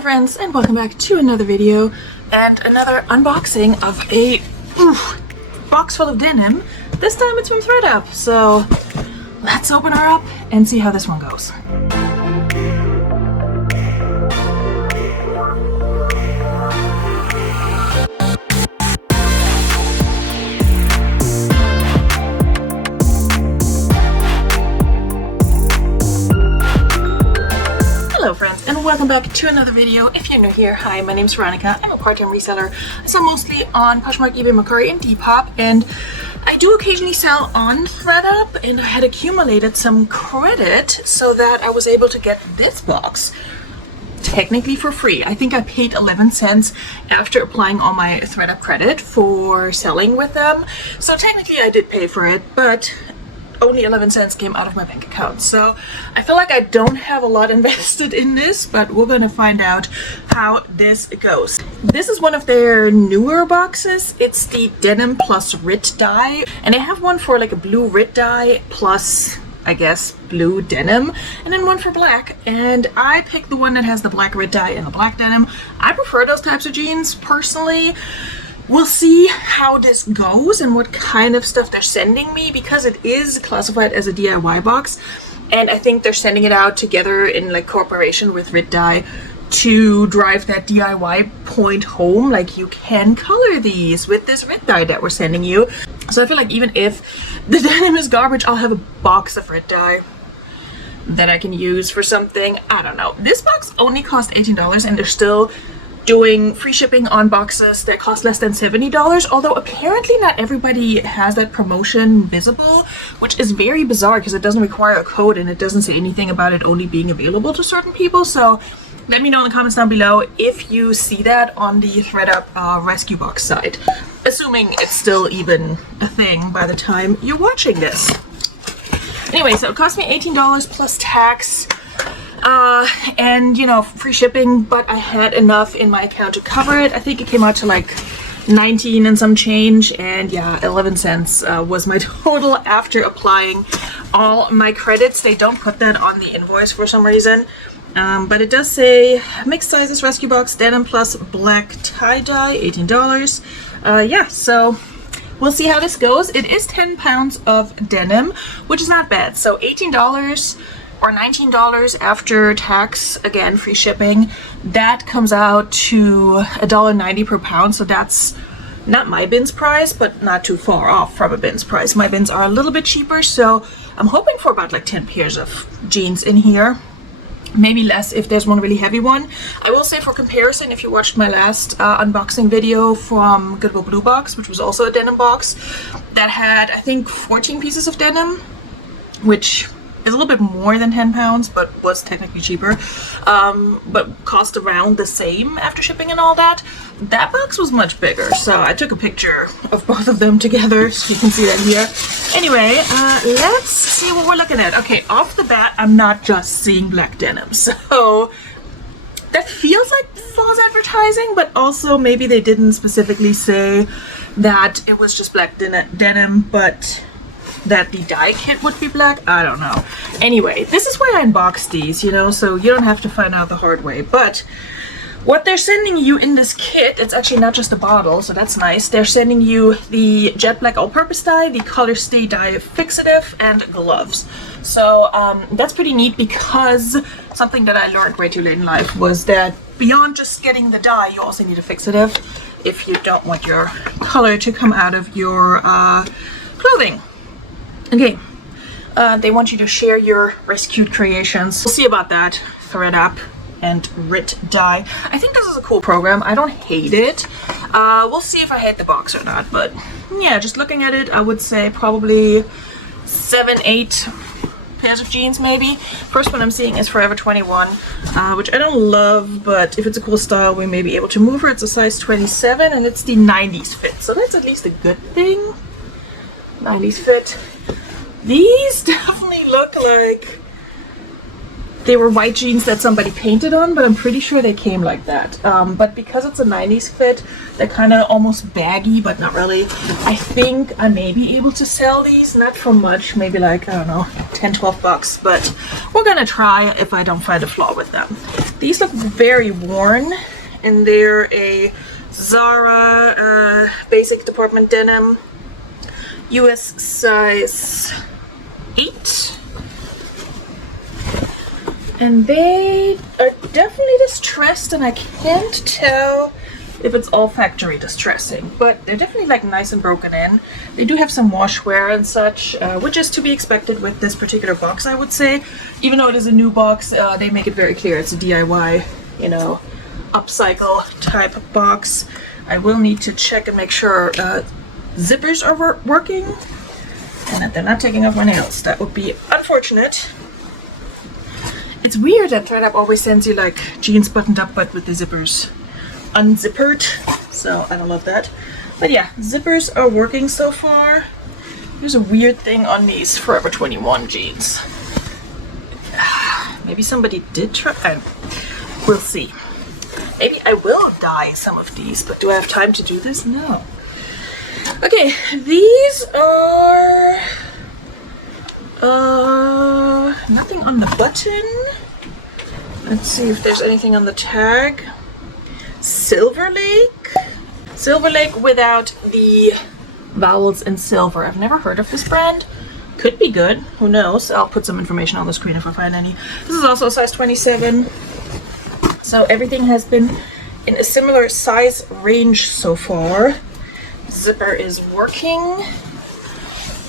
Hello friends, and welcome back to another video and another unboxing of a box full of denim. This time it's from ThredUp, so let's open her up and see how this one goes. Hello friends, and welcome back to another video. If you're new here, hi, my name's Veronika. I'm a part-time reseller. I sell mostly on Poshmark, eBay, Mercari, and Depop, and I do occasionally sell on ThredUp, and I had accumulated some credit so that I was able to get this box technically for free. I think I paid 11 cents after applying all my ThredUp credit for selling with them. So technically I did pay for it, but only 11 cents came out of my bank account. So I feel like I don't have a lot invested in this, but we're gonna find out how this goes. This is one of their newer boxes. It's the Denim plus Rit dye, and they have one for like a blue Rit dye plus, I guess, blue denim, and then one for black, and I picked the one that has the black Rit dye and the black denim. I prefer those types of jeans personally. We'll see how this goes and what kind of stuff they're sending me, because it is classified as a DIY box, and I think they're sending it out together in like cooperation with Rit dye to drive that DIY point home. Like, you can color these with this Rit dye that we're sending you. So I feel like even if the denim is garbage, I'll have a box of Rit dye that I can use for something. I don't know. This box only cost $18, and they're still doing free shipping on boxes that cost less than $70, although apparently not everybody has that promotion visible, which is very bizarre because it doesn't require a code and it doesn't say anything about it only being available to certain people. So let me know in the comments down below if you see that on the ThredUp rescue box site, assuming it's still even a thing by the time you're watching this. Anyway, so it cost me $18 plus tax. And you know, free shipping, but I had enough in my account to cover it. I think it came out to like 19 and some change, and yeah, 11 cents was my total after applying all my credits. They don't put that on the invoice for some reason, but it does say mixed sizes rescue box denim plus black tie-dye, $18. Yeah, so we'll see how this goes. It is 10 pounds of denim, which is not bad. So $18 or $19 after tax, again free shipping, that comes out to $1.90 per pound. So that's not my bins price, but not too far off from a bins price. My bins are a little bit cheaper, so I'm hoping for about like 10 pairs of jeans in here, maybe less if there's one really heavy one. I will say, for comparison, if you watched my last unboxing video from Goodwill Blue Box, which was also a denim box, that had I think 14 pieces of denim, which is a little bit more than 10 pounds, but was technically cheaper, but cost around the same after shipping and all that. That box was much bigger, so I took a picture of both of them together so you can see that here. Anyway, let's see what we're looking at. Okay, off the bat, I'm not just seeing black denim, so that feels like false advertising, but also maybe they didn't specifically say that it was just black denim, but that the dye kit would be black. I don't know. Anyway, this is why I unbox these, you know, so you don't have to find out the hard way. But what they're sending you in this kit, it's actually not just a bottle, so that's nice. They're sending you the jet black all-purpose dye, the color stay dye fixative, and gloves. So that's pretty neat, because something that I learned way too late in life was that beyond just getting the dye, you also need a fixative if you don't want your color to come out of your clothing. Okay, they want you to share your rescued creations. We'll see about that. ThredUp and Rit dye. I think this is a cool program. I don't hate it. We'll see if I hate the box or not, but yeah, just looking at it, I would say probably 7-8 pairs of jeans maybe. First one I'm seeing is Forever 21, which I don't love, but if it's a cool style, we may be able to move her. It's a size 27, and it's the 90s fit, so that's at least a good thing. 90s fit. These definitely look like they were white jeans that somebody painted on, but I'm pretty sure they came like that. But because it's a 90s fit, they're kind of almost baggy, but not really. I think I may be able to sell these, not for much, maybe like, I don't know, 10, 12 bucks, but we're gonna try if I don't find a flaw with them. These look very worn, and they're a Zara basic department denim, US size 8. And they are definitely distressed, and I can't tell if it's all factory distressing, but they're definitely like nice and broken in. They do have some wash wear and such, which is to be expected with this particular box, I would say. Even though it is a new box, they make it very clear it's a DIY, you know, upcycle type of box. I will need to check and make sure zippers are working and that they're not taking off my nails. That would be unfortunate. It's weird that ThredUp always sends you like jeans buttoned up but with the zippers unzippered, so I don't love that. But yeah, zippers are working so far. There's a weird thing on these Forever 21 jeans. Maybe somebody did try. We'll see. Maybe I will dye some of these, but do I have time to do this? No. Okay, these are nothing on the button. Let's see if there's anything on the tag. Silver Lake. Silver Lake without the vowels in silver. I've never heard of this brand. Could be good. Who knows? I'll put some information on the screen if I find any. This is also a size 27. So everything has been in a similar size range so far. Zipper is working.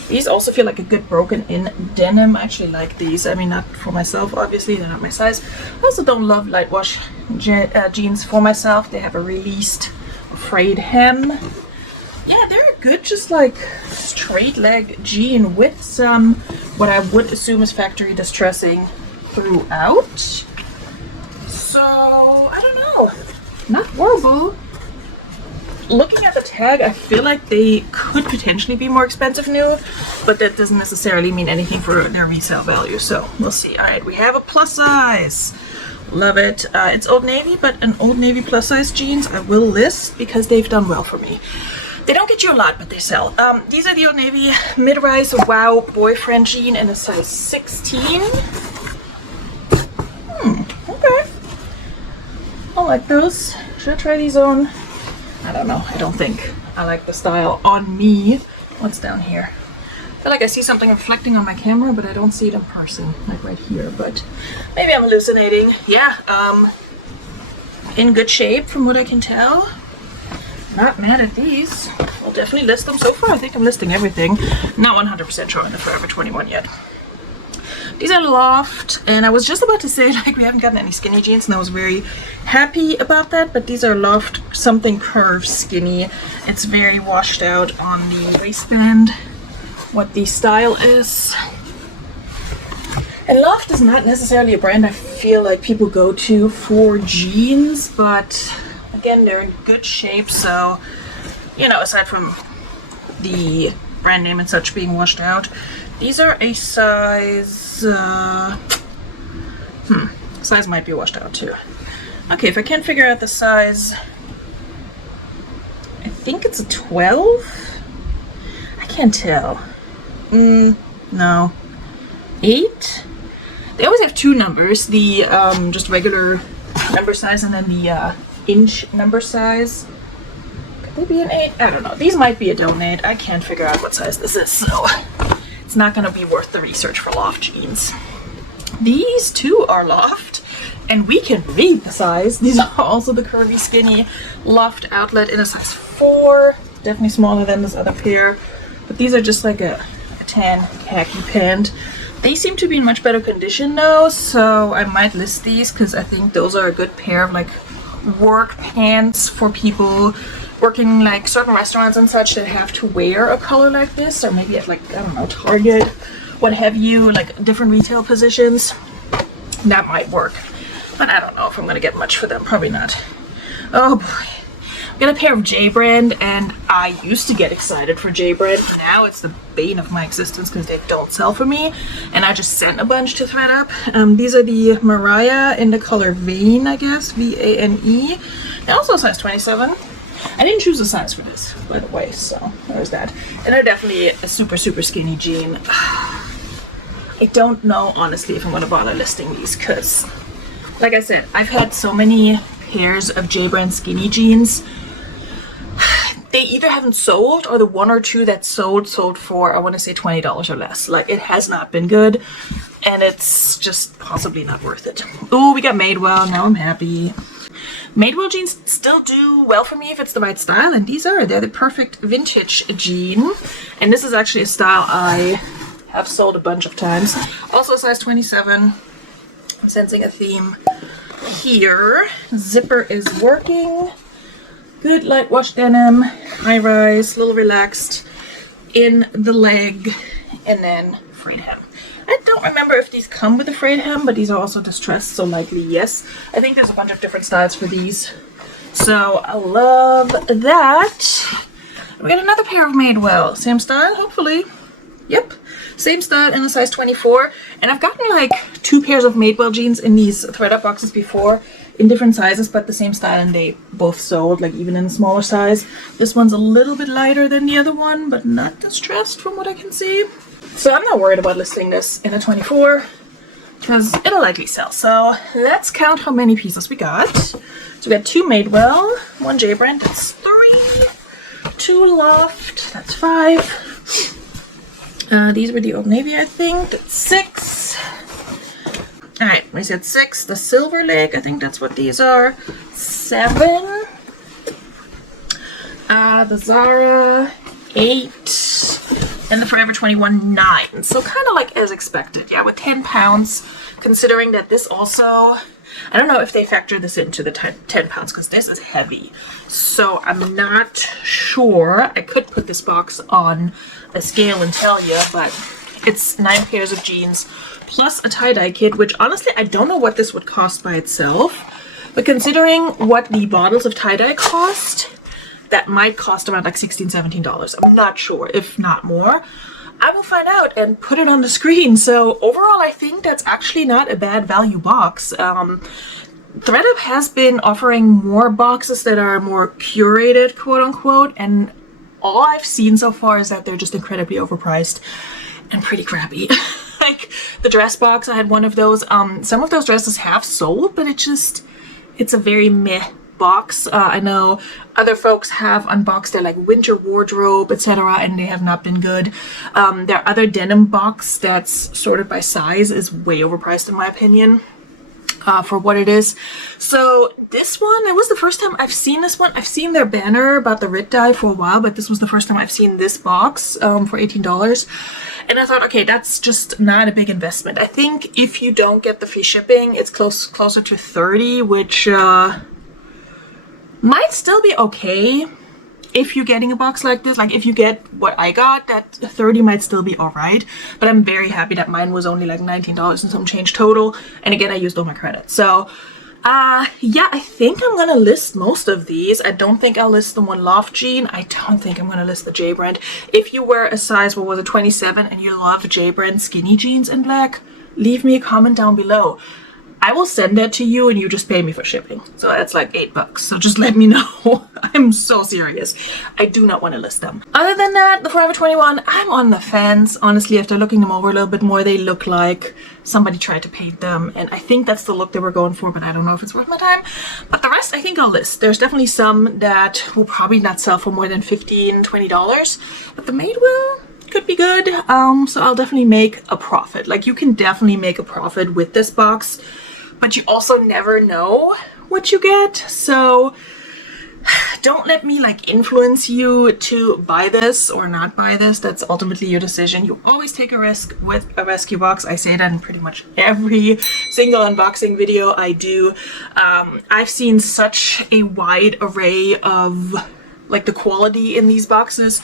These also feel like a good broken in denim. I actually like these. I mean, not for myself, obviously, they're not my size. I also don't love light wash jeans for myself. They have a released frayed hem. Yeah, they're a good, just like straight leg jean with some, what I would assume is factory distressing throughout. So, I don't know. Not horrible. Looking at the tag, I feel like they could potentially be more expensive new, but that doesn't necessarily mean anything for their resale value, so we'll see. Alright, we have a plus size. Love it. It's Old Navy, but an Old Navy plus size jeans I will list because they've done well for me. They don't get you a lot, but they sell. These are the Old Navy mid-rise Wow boyfriend jean in a size 16. Okay. I like those. Should I try these on? I don't know. I don't think I like the style on me. What's down here? I feel like I see something reflecting on my camera, but I don't see it in person, like right here. But maybe I'm hallucinating. Yeah, in good shape from what I can tell. Not mad at these. I'll definitely list them. So far, I think I'm listing everything. Not 100% sure on the Forever 21 yet. These are Loft, and I was just about to say, like, we haven't gotten any skinny jeans, and I was very happy about that, but these are Loft something curve skinny. It's very washed out on the waistband, what the style is. And Loft is not necessarily a brand I feel like people go to for jeans, but again, they're in good shape, so, you know, aside from the brand name and such being washed out, these are a size, size might be washed out too. Okay, if I can't figure out the size, I think it's a 12? I can't tell. No. 8? They always have two numbers, the just regular number size and then the inch number size. Could they be an 8? I don't know. These might be a donate. I can't figure out what size this is, so it's not going to be worth the research for Loft jeans. These two are Loft, and we can read the size. These are also the curvy skinny Loft outlet in a size 4. Definitely smaller than this other pair, but these are just like a tan khaki pant. They seem to be in much better condition though, so I might list these because I think those are a good pair of like work pants for people working like certain restaurants and such that have to wear a color like this, or maybe at like, I don't know, Target, what have you, like different retail positions. That might work, but I don't know if I'm gonna get much for them. Probably not. Oh boy. Got a pair of J brand, and I used to get excited for J brand. Now it's the bane of my existence because they don't sell for me, and I just sent a bunch to ThredUp. These are the Mariah in the color Vane, I guess, V-A-N-E. They're also size 27. I didn't choose a size for this, by the way, so there's that. And they're definitely a super, super skinny jean. I don't know, honestly, if I'm gonna bother listing these, because, like I said, I've had so many pairs of J brand skinny jeans. They either haven't sold, or the one or two that sold for, I want to say $20 or less. Like, it has not been good, and it's just possibly not worth it. Oh, we got Madewell. Now I'm happy. Madewell jeans still do well for me if it's the right style, and they're the perfect vintage jean. And this is actually a style I have sold a bunch of times. Also size 27. I'm sensing a theme here. Zipper is working. Good light wash denim, high rise, a little relaxed in the leg, and then frayed hem. I don't remember if these come with a frayed hem, but these are also distressed, so likely yes. I think there's a bunch of different styles for these. So I love that. We got another pair of Madewell. Same style, hopefully. Yep, same style in a size 24. And I've gotten like 2 pairs of Madewell jeans in these ThredUp boxes before in different sizes, but the same style, and they both sold, like even in a smaller size. This one's a little bit lighter than the other one, but not distressed from what I can see. So I'm not worried about listing this in a 24 because it'll likely sell. So let's count how many pieces we got. So we got 2 Madewell, 1 J brand, that's 3, 2 Loft, that's 5. These were the Old Navy, I think, that's 6. All right, we said 6. The Silver Lake, I think that's what these are. 7. The Zara, 8. And the Forever 21, 9. So kind of like as expected. Yeah, with 10 pounds, considering that this also, I don't know if they factor this into the 10 pounds because this is heavy. So I'm not sure. I could put this box on a scale and tell you, but it's 9 pairs of jeans plus a tie-dye kit, which honestly, I don't know what this would cost by itself. But considering what the bottles of tie-dye cost, that might cost around like $16, $17. I'm not sure, if not more. I will find out and put it on the screen. So overall, I think that's actually not a bad value box. ThredUp has been offering more boxes that are more curated, quote unquote, and all I've seen so far is that they're just incredibly overpriced and pretty crappy. Like the dress box, I had one of those. Some of those dresses have sold, but it's a very meh box. I know other folks have unboxed their like winter wardrobe, etc., and they have not been good. Their other denim box that's sorted by size is way overpriced in my opinion for what it is. So this one, it was the first time I've seen this one. I've seen their banner about the RIT dye for a while, but this was the first time I've seen this box for $18. And I thought, okay, that's just not a big investment. I think if you don't get the free shipping, it's closer to 30, which might still be okay if you're getting a box like this. Like if you get what I got, that 30 might still be all right. But I'm very happy that mine was only like $19 and some change total. And again, I used all my credits. So yeah, I think I'm gonna list most of these. I don't think I'll list the 1 Loft jean. I don't think I'm gonna list the J brand. If you wear a size, what was it, 27, and you love J brand skinny jeans in black, leave me a comment down below. I will send that to you and you just pay me for shipping. So that's like $8. So just let me know. I'm so serious. I do not want to list them. Other than that, the Forever 21, I'm on the fence. Honestly, after looking them over a little bit more, they look like somebody tried to paint them. And I think that's the look they were going for, but I don't know if it's worth my time. But the rest, I think I'll list. There's definitely some that will probably not sell for more than $15, $20. But the Madewell could be good. So I'll definitely make a profit. Like you can definitely make a profit with this box. But you also never know what you get, so don't let me like influence you to buy this or not buy this. That's ultimately your decision. You always take a risk with a rescue box. I say that in pretty much every single unboxing video I do. I've seen such a wide array of like the quality in these boxes,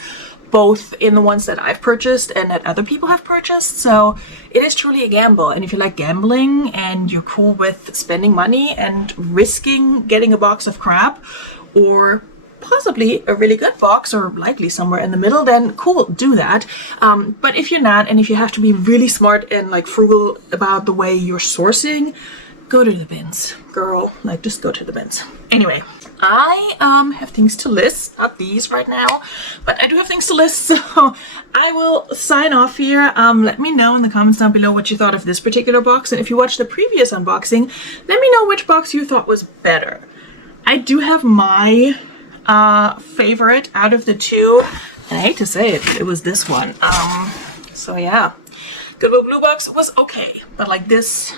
both in the ones that I've purchased and that other people have purchased. So it is truly a gamble. And if you like gambling and you're cool with spending money and risking getting a box of crap, or possibly a really good box or likely somewhere in the middle, then cool, do that. But if you're not, and if you have to be really smart and like frugal about the way you're sourcing, go to the bins, girl. Like, just go to the bins. Anyway, I have things to list, not these right now, but I do have things to list, so I will sign off here. Let me know in the comments down below what you thought of this particular box, and if you watched the previous unboxing, let me know which box you thought was better. I do have my favorite out of the two, and I hate to say it, it was this one. So yeah, Goodwill Blue Box was okay, but like this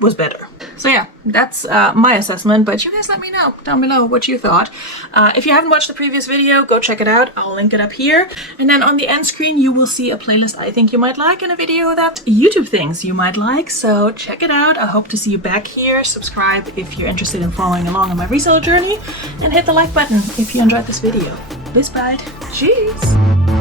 was better. So yeah, that's my assessment, but you guys let me know down below what you thought. If you haven't watched the previous video, go check it out. I'll link it up here. And then on the end screen, you will see a playlist I think you might like and a video that YouTube thinks you might like. So check it out. I hope to see you back here. Subscribe if you're interested in following along on my reseller journey, and hit the like button if you enjoyed this video. Bis bald. Cheers.